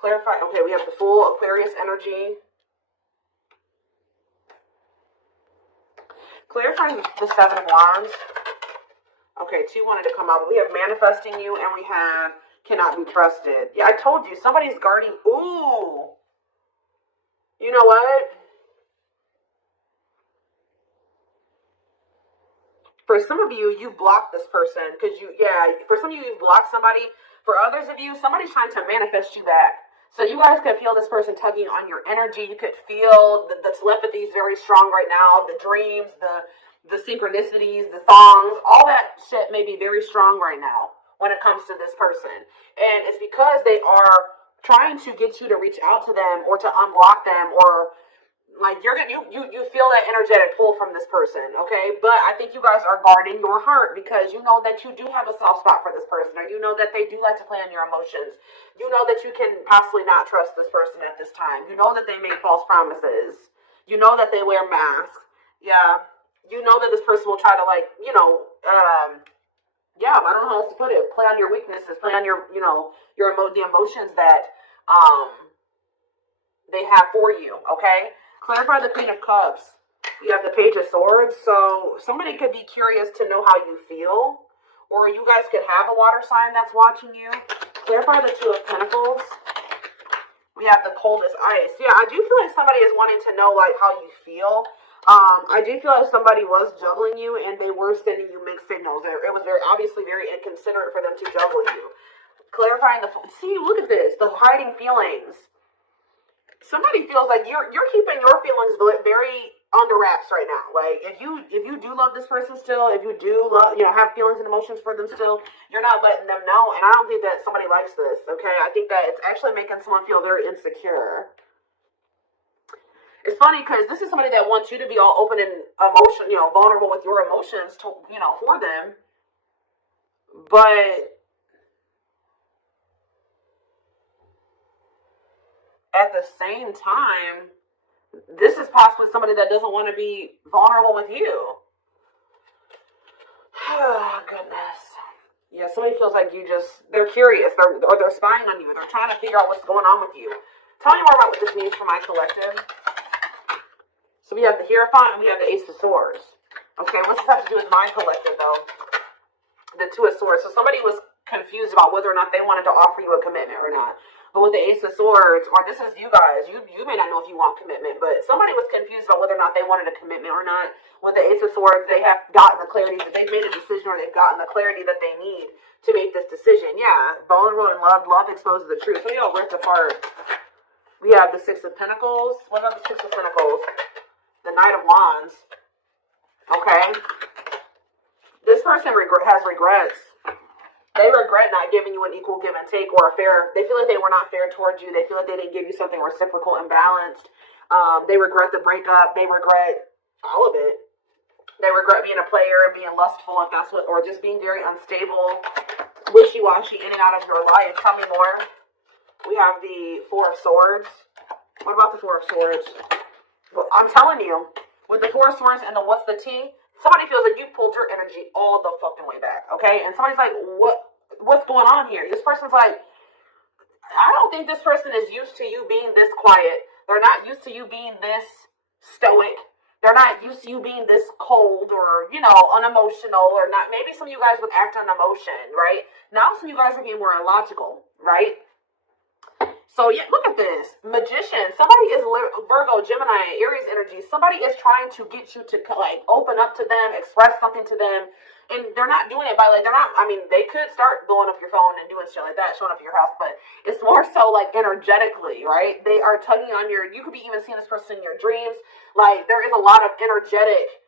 Clarify. Okay, we have the full Aquarius energy. Clarifying the Seven of Wands. Okay, 2 wanted to come out, but we have manifesting you and we have cannot be trusted. Yeah, I told you, somebody's guarding. Ooh. You know what? For some of you, you blocked this person because for some of you, you blocked somebody. For others of you, somebody's trying to manifest you back. So you guys could feel this person tugging on your energy. You could feel the telepathy is very strong right now. The dreams, the synchronicities, the songs, all that shit may be very strong right now when it comes to this person. And it's because they are trying to get you to reach out to them or to unblock them, or like you feel that energetic pull from this person, okay? But I think you guys are guarding your heart because you know that you do have a soft spot for this person, or you know that they do like to play on your emotions. You know that you can possibly not trust this person at this time. You know that they make false promises. You know that they wear masks. Yeah. You know that this person will try to, like, I don't know how else to put it. Play on your weaknesses. Play on your, the emotions that they have for you, okay? Clarify the Queen of Cups. You have the Page of Swords. So somebody could be curious to know how you feel. Or you guys could have a water sign that's watching you. Clarify the Two of Pentacles. We have the Coldest Ice. Yeah, I do feel like somebody is wanting to know, like, how you feel. I do feel like somebody was juggling you and they were sending you mixed signals. It was obviously very inconsiderate for them to juggle you. Clarifying look at this, the hiding feelings. Somebody feels like you're keeping your feelings very under wraps right now. Like if you do love this person still, if you do love, have feelings and emotions for them still, you're not letting them know. And I don't think that somebody likes this. Okay, I think that it's actually making someone feel very insecure. It's funny because this is somebody that wants you to be all open and vulnerable with your emotions to, for them. But at the same time, this is possibly somebody that doesn't want to be vulnerable with you. Oh, goodness. Yeah, somebody feels like they're curious, they're spying on you, they're trying to figure out what's going on with you. Tell me more about what this means for my collective. So we have the Hierophant and we have the Ace of Swords. Okay, what's this have to do with my collective, though? The Two of Swords. So somebody was confused about whether or not they wanted to offer you a commitment or not. But with the Ace of Swords, or this is you guys, you may not know if you want commitment, but somebody was confused about whether or not they wanted a commitment or not. With the Ace of Swords, they have gotten the clarity that they've made a decision, or they've gotten the clarity that they need to make this decision. Yeah, vulnerable and love. Love exposes the truth. So you rip apart. We have the Six of Pentacles. What about the Six of Pentacles? The Knight of Wands. Okay. This person has regrets. They regret not giving you an equal give and take or a fair. They feel like they were not fair towards you. They feel like they didn't give you something reciprocal and balanced. They regret the breakup. They regret all of it. They regret being a player and being lustful, if that's or just being very unstable, wishy-washy in and out of your life. Tell me more. We have the Four of Swords. What about the Four of Swords? Well, I'm telling you, with the Four of Swords and the what's the tea, somebody feels like you pulled your energy all the fucking way back, okay? And somebody's like, what's going on here? This person's like, I don't think this person is used to you being this quiet. They're not used to you being this stoic. They're not used to you being this cold or, unemotional or not. Maybe some of you guys would act on emotion, right? Now some of you guys are being more illogical, right? So, yeah, look at this. Magician. Somebody is Virgo, Gemini, Aries energy. Somebody is trying to get you to, open up to them, express something to them. And they're not doing it by, they could start blowing up your phone and doing shit like that, showing up at your house. But it's more so, energetically, right? They are tugging on you could be even seeing this person in your dreams. There is a lot of energetic,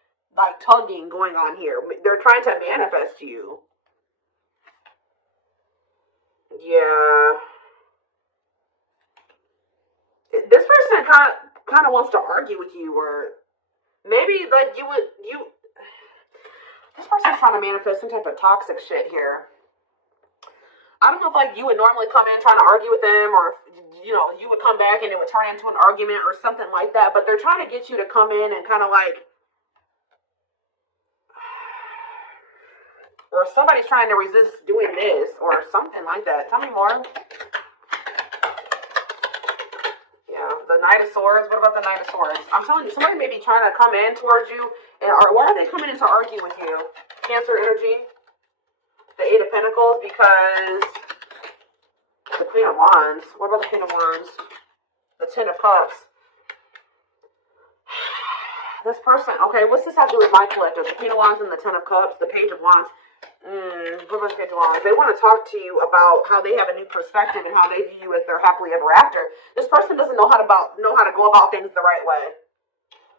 tugging going on here. They're trying to manifest you. Yeah. This person kind of wants to argue with you, or maybe this person's trying to manifest some type of toxic shit here. I don't know if you would normally come in trying to argue with them, or you would come back and it would turn into an argument or something like that. But they're trying to get you to come in and kind of or somebody's trying to resist doing this or something like that. Tell me more. Knight of Swords. What about the Knight of Swords? I'm telling you, somebody may be trying to come in towards you. Or why are they coming in to argue with you? Cancer energy. The Eight of Pentacles, because the Queen of Wands. What about the Queen of Wands? The Ten of Cups. This person, okay, what's this have to do with my collective? The Queen of Wands and the Ten of Cups, the Page of Wands. What about the Page of Wands? They want to talk to you about how they have a new perspective and how they view you as their happily ever after. This person doesn't know how to go about things the right way.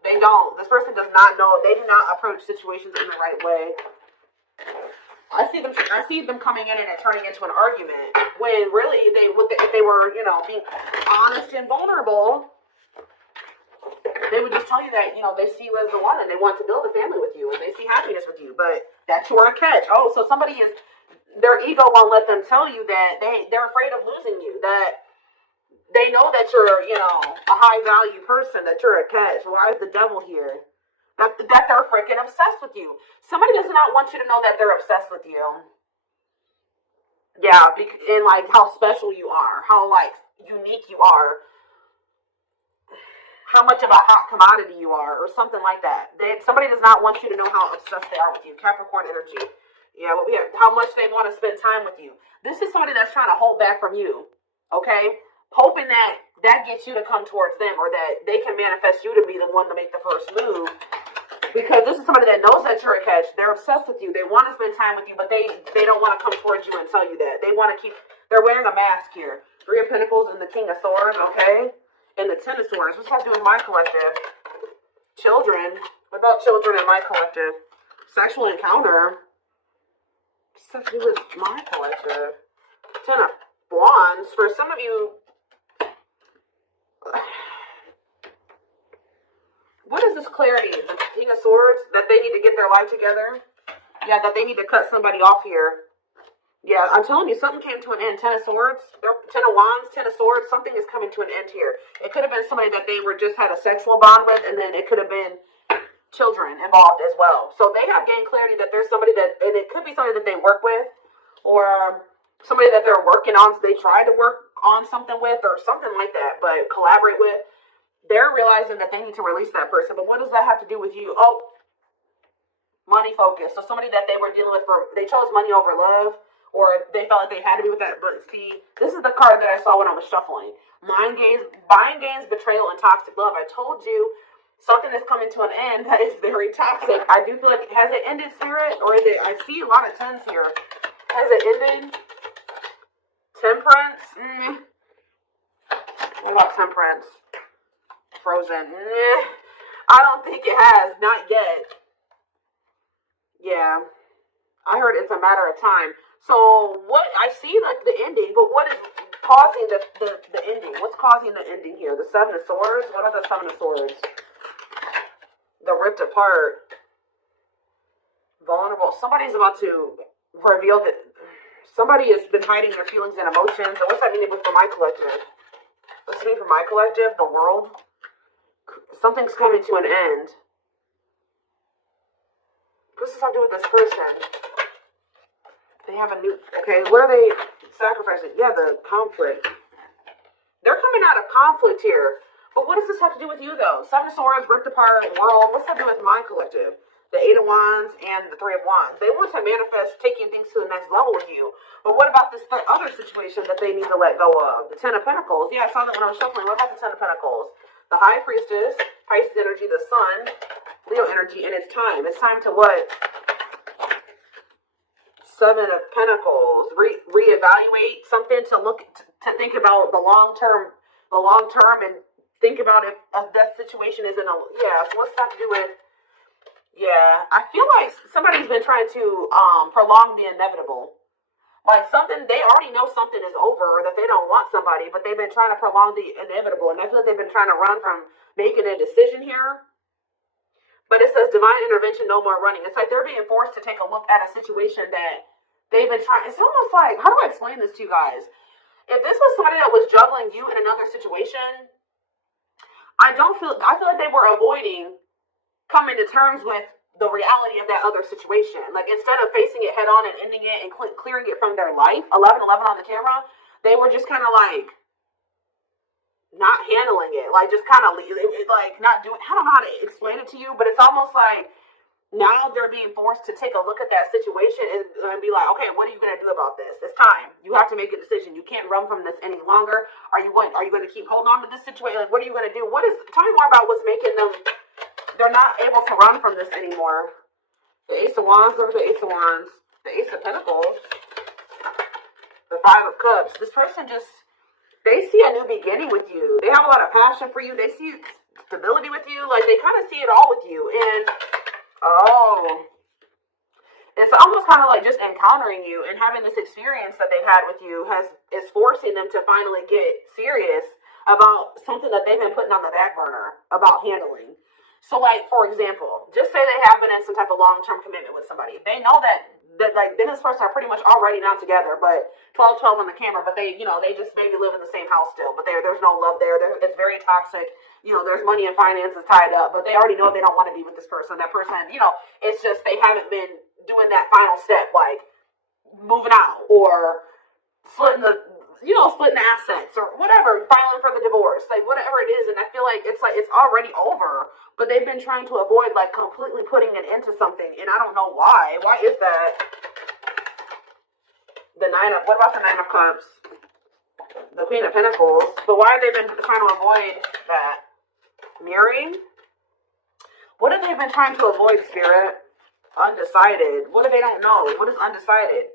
They don't. This person does not know. They do not approach situations in the right way. I see them coming in and it turning into an argument when really if they were, you know, being honest and vulnerable, they would just tell you that, you know, they see you as the one and they want to build a family with you and they see happiness with you, but that you are a catch. Oh, so their ego won't let them tell you that they're afraid of losing you, that they know that you're, you know, a high value person, that you're a catch. Why is the devil here? That they're freaking obsessed with you. Somebody does not want you to know that they're obsessed with you. Yeah, and like how special you are, how like unique you are, how much of a hot commodity you are, or something like that. Somebody does not want you to know how obsessed they are with you. Capricorn energy. Yeah, what we have, how much they want to spend time with you. This is somebody that's trying to hold back from you. Okay? Hoping that gets you to come towards them, or that they can manifest you to be the one to make the first move. Because this is somebody that knows that you're a catch. They're obsessed with you. They want to spend time with you, but they don't want to come towards you and tell you that. They want to they're wearing a mask here. Three of Pentacles and the King of Swords, okay? And the Ten of Swords. What's that do with my collective? Children. What about children in my collective? Sexual encounter. What's that do with my collective? Ten of Wands. For some of you, what is this clarity? The King of Swords? That they need to get their life together? Yeah, that they need to cut somebody off here. Yeah, I'm telling you, something came to an end. Ten of Swords, Ten of Wands, Ten of Swords, something is coming to an end here. It could have been somebody that they were just had a sexual bond with, and then it could have been children involved as well. So they have gained clarity that there's somebody that, and it could be somebody that they work with, or somebody that they're working on, so they try to work on something with, or something like that, but collaborate with. They're realizing that they need to release that person. But what does that have to do with you? Oh, money focus. So somebody that they were dealing with, they chose money over love, or they felt like they had to be with that. But see, this is the card that I saw when I was shuffling. Mind games, betrayal, and toxic love. I told you something is coming to an end that is very toxic. I do feel like, has it ended, Spirit? Or is it, I see a lot of tens here. Has it ended? Temperance? What about temperance? Frozen? I don't think it has. Not yet. Yeah. I heard it's a matter of time. So what I see, like the ending, but what is causing the ending? What's causing the ending here? The Seven of Swords? What are the Seven of Swords? The ripped apart. Vulnerable. Somebody's about to reveal that somebody has been hiding their feelings and emotions. And what's that mean for my collective? What's it mean for my collective? The world? Something's coming to an end. What's this have to do with this person? They have a new, okay, what are they sacrificing? Yeah, the conflict. They're coming out of conflict here. But what does this have to do with you, though? Seven of Swords, ripped apart, world. What's that do with my collective? The Eight of Wands and the Three of Wands. They want to manifest taking things to the next level with you. But what about this other situation that they need to let go of? The Ten of Pentacles. Yeah, I saw that when I was shuffling. What about the Ten of Pentacles? The High Priestess, Pisces energy, the Sun, Leo energy, and it's time. It's time to what? Seven of Pentacles. Reevaluate something, to think about the long term, and think about if that situation is in a, yeah, so what's that to do with, yeah, I feel like somebody's been trying to prolong the inevitable. Like something, they already know something is over, or that they don't want somebody, but they've been trying to prolong the inevitable, and I feel like they've been trying to run from making a decision here. But it says divine intervention, no more running. It's like they're being forced to take a look at a situation that they've been trying. It's almost like, how do I explain this to you guys? If this was somebody that was juggling you in another situation, I feel like they were avoiding coming to terms with the reality of that other situation. Like instead of facing it head on and ending it and clearing it from their life, 1111 on the camera, they were just kind of like not handling it, like just kind of like not doing. I don't know how to explain it to you, but it's almost like now they're being forced to take a look at that situation and be like, okay, what are you going to do about this? It's time. You have to make a decision. You can't run from this any longer. Are you going to keep holding on to this situation? Like, what are you going to do? Tell me more about what's making them, they're not able to run from this anymore. The Ace of Wands, look at the Ace of Wands. The Ace of Pentacles. The Five of Cups. This person just, they see a new beginning with you. They have a lot of passion for you. They see stability with you. Like, they kind of see it all with you. And, oh, it's almost kind of like just encountering you and having this experience that they've had with you is forcing them to finally get serious about something that they've been putting on the back burner about handling. So, like, for example, just say they have been in some type of long-term commitment with somebody. They know that like, then this person are pretty much already not together, but 12-12 on the camera, but they, they just maybe live in the same house still, but there's no love there. It's very toxic. There's money and finances tied up, but they already know they don't want to be with this person. That person, it's just they haven't been doing that final step, like moving out or splitting the assets or whatever, filing for the divorce, like whatever it is. And I feel like it's already over, but they've been trying to avoid like completely putting it into something. And I don't know why. Why is that? What about the Nine of Cups? The Queen of Pentacles. But why have they been trying to avoid that? Mirroring? What have they been trying to avoid, Spirit? Undecided. What if they don't know? What is undecided?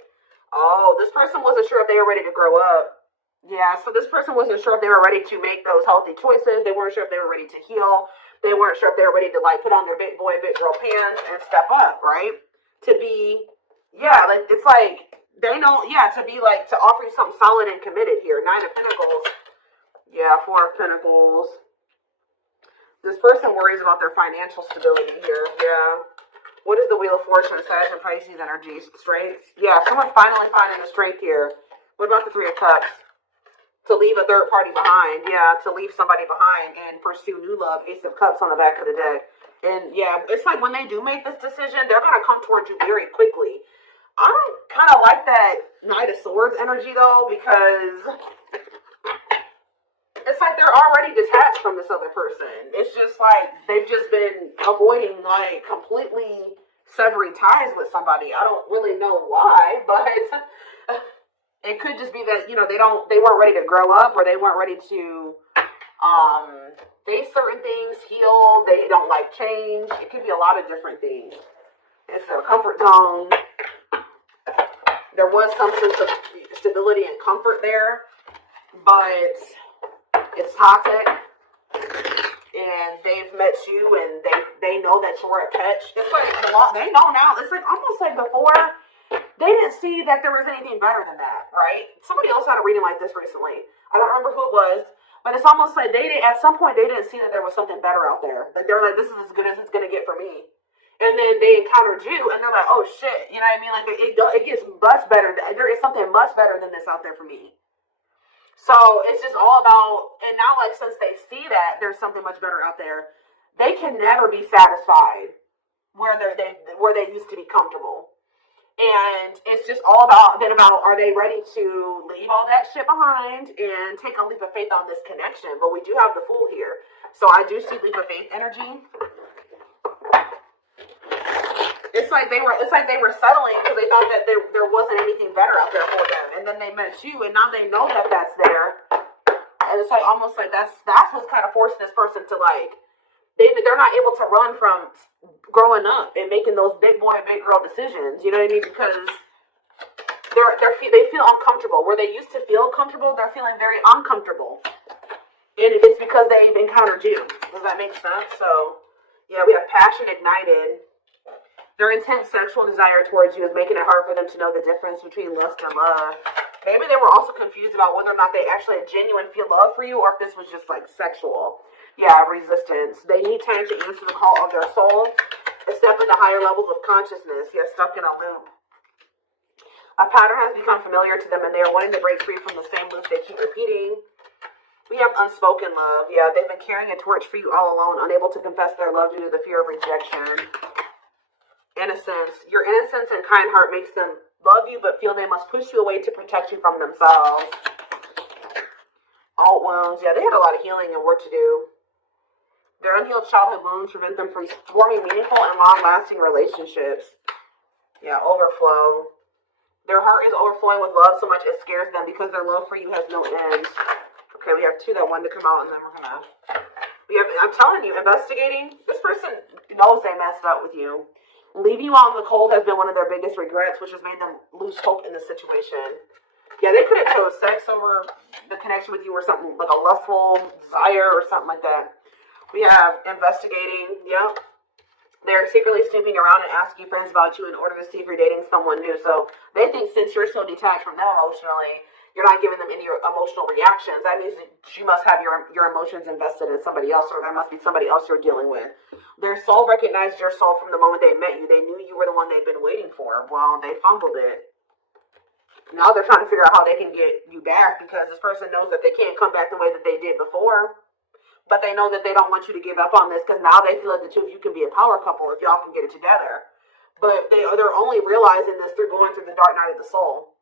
Oh, this person wasn't sure if they were ready to grow up. Yeah, so this person wasn't sure if they were ready to make those healthy choices. They weren't sure if they were ready to heal. They weren't sure if they were ready to, like, put on their big boy, big girl pants and step up, right? To be, yeah, like, it's like, they know, yeah, to be, like, to offer you something solid and committed here. Nine of Pentacles. Yeah, Four of Pentacles. This person worries about their financial stability here. Yeah. What is the Wheel of Fortune? Sag and Pisces energy. Strength. Yeah, someone's finally finding the strength here. What about the Three of Cups? To leave a third party behind. Yeah, to leave somebody behind and pursue new love. Ace of Cups on the back of the deck. And yeah, it's like when they do make this decision, they're going to come towards you very quickly. I don't kind of like that Knight of Swords energy though, because it's like they're already detached from this other person. It's just like they've just been avoiding like completely severing ties with somebody. I don't really know why, but it could just be that, they weren't ready to grow up, or they weren't ready to face certain things, heal. They don't like change. It could be a lot of different things. It's their comfort zone. There was some sense of stability and comfort there, but it's toxic, and they've met you, and they know that you're a catch. It's like they know now. It's like almost like before they didn't see that there was anything better than that, right? Somebody else had a reading like this recently. I don't remember who it was, but it's almost like at some point they didn't see that there was something better out there. Like they're like, this is as good as it's gonna get for me. And then they encountered you, and they're like, oh shit, you know what I mean? Like it gets much better. There is something much better than this out there for me. So it's just all about, and now like since they see that there's something much better out there, they can never be satisfied where they used to be comfortable. And it's just all about are they ready to leave all that shit behind and take a leap of faith on this connection? But we do have the Fool here, so I do see leap of faith energy. It's like they were settling because they thought that there wasn't anything better out there for them, and then they met you, and now they know that that's there, and it's like almost like that's what's kind of forcing this person to like they're not able to run from growing up and making those big boy, big girl decisions. You know what I mean? Because they feel uncomfortable. Where they used to feel comfortable, they're feeling very uncomfortable, and it's because they've encountered you. Does that make sense? So yeah, we have passion ignited. Their intense sexual desire towards you is making it hard for them to know the difference between lust and love. Maybe they were also confused about whether or not they actually had genuine feel love for you, or if this was just like sexual. Yeah, resistance. They need time to answer the call of their soul and step into higher levels of consciousness. Yet stuck in a loop. A pattern has become familiar to them, and they are wanting to break free from the same loop they keep repeating. We have unspoken love. Yeah, they've been carrying a torch for you all alone, unable to confess their love due to the fear of rejection. Innocence. Your innocence and kind heart makes them love you, but feel they must push you away to protect you from themselves. Alt wounds. Yeah, they had a lot of healing and work to do. Their unhealed childhood wounds prevent them from forming meaningful and long-lasting relationships. Yeah, overflow. Their heart is overflowing with love so much it scares them because their love for you has no end. Okay, we have two that wanted to come out, and then we're gonna... I'm telling you, investigating. This person knows they messed up with you. Leaving you out in the cold has been one of their biggest regrets, which has made them lose hope in the situation. Yeah, they could have chose sex over the connection with you, or something like a lustful desire or something like that. We have investigating. Yep. They're secretly snooping around and asking friends about you in order to see if you're dating someone new. So they think since you're so detached from them emotionally, you're not giving them any emotional reactions. That means that you must have your emotions invested in somebody else, or there must be somebody else you're dealing with. Their soul recognized your soul from the moment they met you. They knew you were the one they'd been waiting for. Well, they fumbled it. Now they're trying to figure out how they can get you back, because this person knows that they can't come back the way that they did before. But they know that they don't want you to give up on this, because now they feel like the two of you can be a power couple if y'all can get it together. But they're only realizing this through going through the dark night of the soul.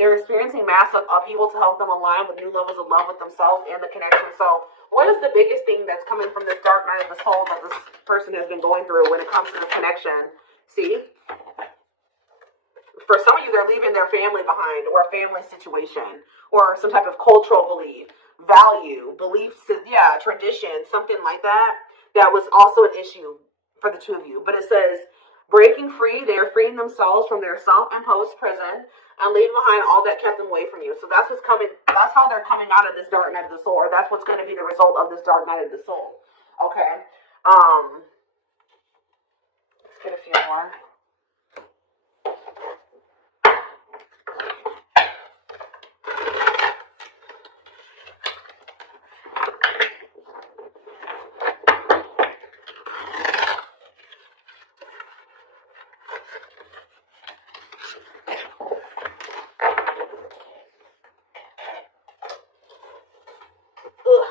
They're experiencing massive upheaval to help them align with new levels of love with themselves and the connection. So what is the biggest thing that's coming from this dark night of the soul that this person has been going through when it comes to this connection? See? For some of you, they're leaving their family behind, or a family situation, or some type of cultural belief, value, beliefs, yeah, tradition, something like that. That was also an issue for the two of you. But it says, breaking free, they are freeing themselves from their self-imposed prison and leaving behind all that kept them away from you. So that's what's coming. That's how they're coming out of this dark night of the soul, or that's what's going to be the result of this dark night of the soul. Okay. Let's get a few more.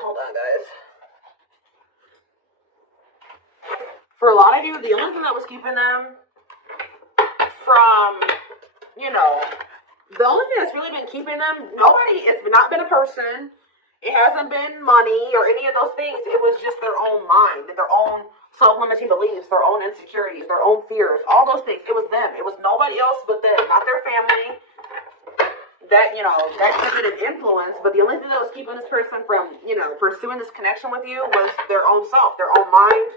Hold on, guys. For a lot of you, the only thing that was keeping them from, the only thing that's really been keeping them, it's not been a person. It hasn't been money or any of those things. It was just their own mind, their own self-limiting beliefs, their own insecurities, their own fears, all those things. It was them. It was nobody else but them, not their family. That could have been an influence, but the only thing that was keeping this person from, pursuing this connection with you was their own self, their own mind,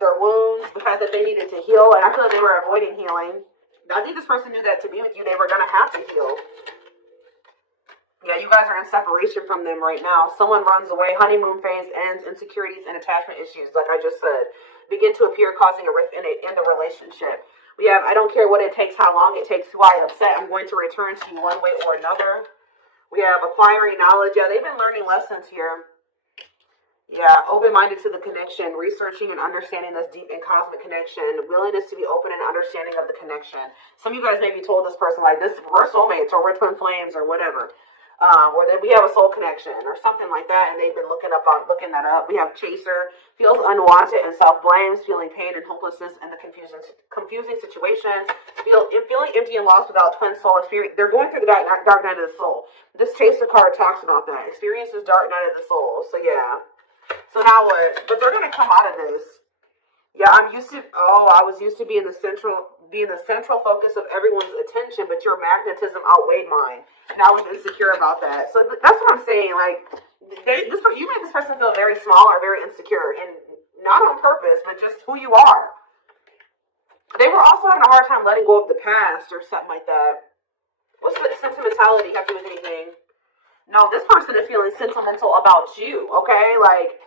their wounds, the fact that they needed to heal, and I feel like they were avoiding healing. I think this person knew that to be with you, they were going to have to heal. Yeah, you guys are in separation from them right now. Someone runs away, honeymoon phase ends, insecurities and attachment issues, like I just said, begin to appear, causing a rift in the relationship. We have, I don't care what it takes, how long it takes, who I upset, I'm going to return to you one way or another. We have acquiring knowledge. Yeah, they've been learning lessons here. Yeah, open-minded to the connection, researching and understanding this deep and cosmic connection, willingness to be open and understanding of the connection. Some of you guys maybe told this person, like, we're soulmates, or we're twin flames, or whatever. Or that we have a soul connection or something like that, and they've been looking that up. We have chaser, feels unwanted and self-blames, feeling pain and hopelessness in the confusing situations, feeling empty and lost without twin soul experience. They're going through the dark night of the soul. This chaser card talks about that. Experiences dark night of the soul. So yeah. So now what? But they're gonna come out of this. Yeah, I was used to being the central focus of everyone's attention, but your magnetism outweighed mine. And I was insecure about that. So that's what I'm saying. Like, you made this person feel very small or very insecure, and not on purpose, but just who you are. They were also having a hard time letting go of the past or something like that. What's the sentimentality have to do with anything? No, this person is feeling sentimental about you, okay? Like,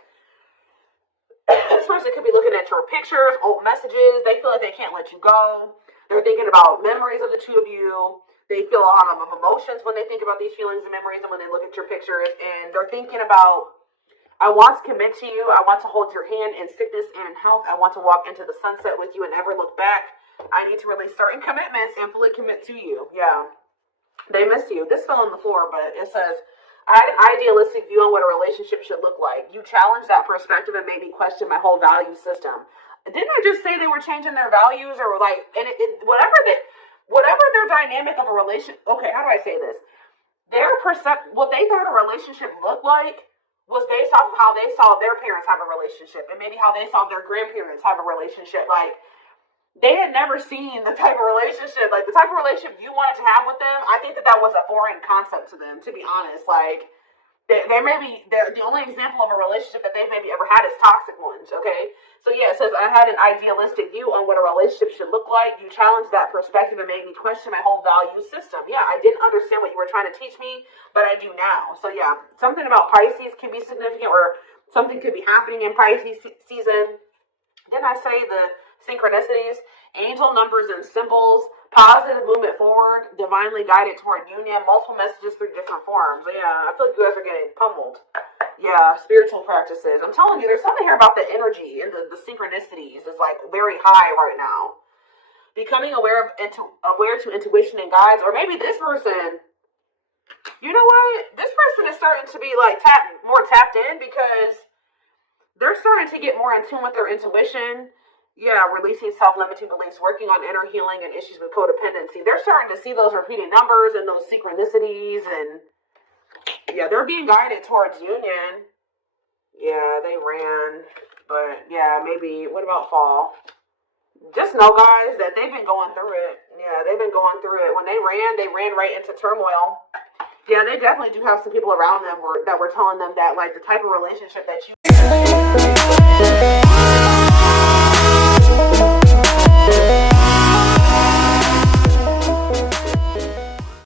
this person could be looking at your pictures, old messages. They feel like they can't let you go. They're thinking about memories of the two of you. They feel a lot of emotions when they think about these feelings and memories, and when they look at your pictures. And they're thinking about, I want to commit to you. I want to hold your hand in sickness and in health. I want to walk into the sunset with you and never look back. I need to release certain commitments and fully commit to you. Yeah. They miss you. This fell on the floor, but it says, I had an idealistic view on what a relationship should look like. You challenged that perspective and made me question my whole value system. Didn't I just say they were changing their values, or like, and whatever their dynamic of a relationship? Okay, how do I say this? what they thought a relationship looked like was based off of how they saw their parents have a relationship, and maybe how they saw their grandparents have a relationship. Like, they had never seen the type of relationship, like the type of relationship you wanted to have with them. I think that was a foreign concept to them, to be honest. Like, the only example of a relationship that they've maybe ever had is toxic ones, okay? So yeah, it says, I had an idealistic view on what a relationship should look like. You challenged that perspective and made me question my whole value system. Yeah, I didn't understand what you were trying to teach me, but I do now. So yeah, something about Pisces can be significant, or something could be happening in Pisces season. Then I say the synchronicities, angel numbers and symbols, positive movement forward, divinely guided toward union, multiple messages through different forms. Yeah, I feel like you guys are getting pummeled. Yeah, spiritual practices. I'm telling you, there's something here about the energy and the synchronicities is like very high right now. Becoming aware to intuition and guides, or maybe this person, you know what? This person is starting to be like more tapped in, because they're starting to get more in tune with their intuition. Yeah, releasing self-limiting beliefs, working on inner healing and issues with codependency. They're starting to see those repeating numbers and those synchronicities, and yeah, they're being guided towards union. Yeah, they ran, but yeah, maybe, what about fall? Just know, guys, that they've been going through it. Yeah, they've been going through it. When they ran right into turmoil. Yeah, they definitely do have some people around them that were telling them that, like, the type of relationship that you